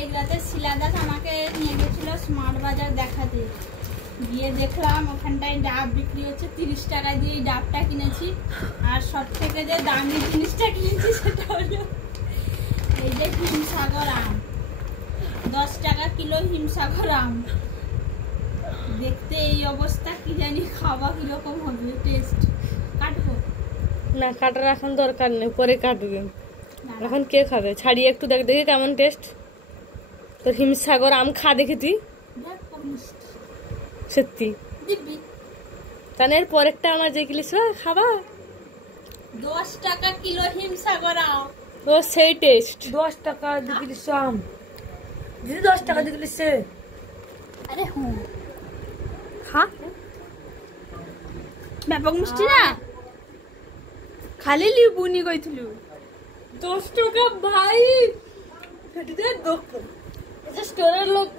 এক রাতে শিলাদাস আমাকে নিয়ে গেছিল স্মার্ট বাজার দেখাতে, গিয়ে দেখলাম ওখানটায় ডাব বিক্রি হচ্ছে 30 টাকা দিয়ে। এই ডাবটা কিনেছি। আর সব থেকে যে দামি জিনিসটা কিনেছি সেটা হলো এই যে হিমসাগর আম, 10 টাকা কিলো হিমসাগর আম। দেখতে এই অবস্থা, কি জানি খাওয়া কিরকম হবে, টেস্ট। কাটবো না, কাটার এখন দরকার নেই, পরে কাটবে। এখন কে খাবে? ছাড়িয়ে একটু দেখ, দেখি কেমন টেস্ট। তোর হিমসাগর আম খা দেখি তুই, সত্যি। তাহলে এর পরেরটা আমার যে কিলিস খাবা। 10 টাকা কিলো হিমসাগর আম। ও সেই টেস্ট। 10 টাকা দিকিলিস আম দিদি, 10 টাকা দিকিলিস। আরে হুঁ খা, ব্যাপক মিষ্টি না, খালি লিবুনি কইছিলু। 10 টাকা ভাই, স্টোরের লোক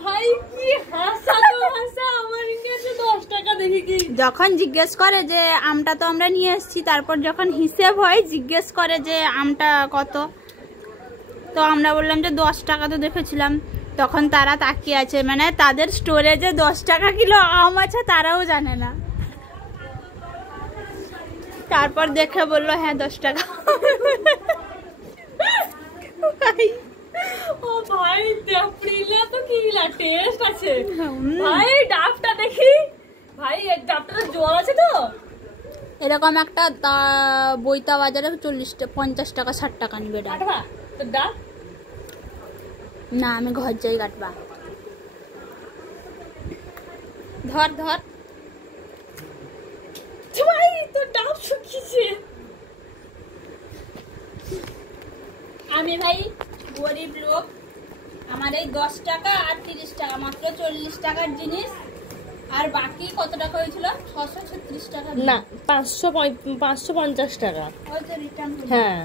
ভাই কি হাসা তো হাসা। আমার ইন্ডিয়াতে 10 টাকা দেখি কি। যখন জিজ্ঞেস করে যে আমটা তো আমরা নিয়ে এসেছি, তারপর যখন হিসেব হয় জিজ্ঞেস করে যে আমটা কত, তো আমরা বললাম যে 10 টাকা তো দেখেছিলাম। তখন তারা তাকিয়ে আছে, মানে তাদের স্টোরে যে 10 টাকা কিলো আম আছে তারাও জানে না। তারপর দেখে বললো হ্যাঁ 10 টাকা। ও ভাই ডাবটা তো কি টেস্ট আছে ভাই। ডাবটা দেখি ভাই, এই ডাবটা জল আছে তো। এরকম একটা বইতা বাজারে 50 টাকা 60 টাকা নিবে ডাব। কাটবা তো ডাব? না, আমি ঘর যাই কাটবা। ধর ধর ভাই, তো ডাব শুকিয়েছে। আমি ভাই গরিব লোক, আমার এই 10 টাকা আর 30 টাকা, মাত্র 40 টাকার জিনিস। আর বাকি কত টাকা হয়েছিল? 636 টাকা। না, 550 টাকা। ওই তো রিটার্ন। হ্যাঁ,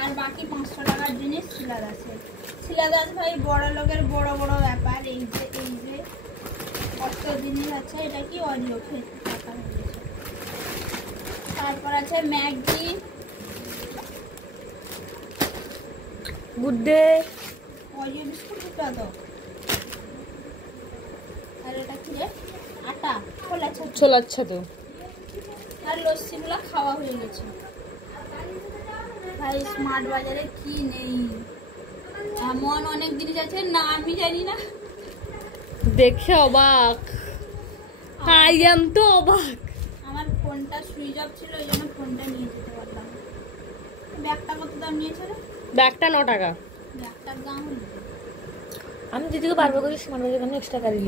আর বাকি 500 টাকার জিনিস শিলাদাসের। শিলাদাস ভাই বড় লোকের বড় বড় ব্যাপার। এই যে কত জিনিস আছে, এটা কি অরিও খেতে টাকা হয়েছে। তারপর আছে Maggi, good day, Oreo biscuit দুটো দাও। আর এটা কি রে? আটা, ছোলার ছাতু। আর লস্যিগুলো খাওয়া হয়ে গেছে। ভাই স্মার্ট বাজারে কি নেই, এমন অনেক জিনিস আছে না আমি জানি না। দেখে অবাক, আই এম তো অবাক। আমার ফোনটা সুইচ অফ ছিল, ওই জন্য ফোনটা নিয়ে যেতে পারলাম। ব্যাগটা কত দাম নিয়েছিল? ব্যাগটা 9 টাকা। ব্যাগটার দাম আমি দিদিকে বারবার করে স্মার্ট বাজার এক্সট্রা কারি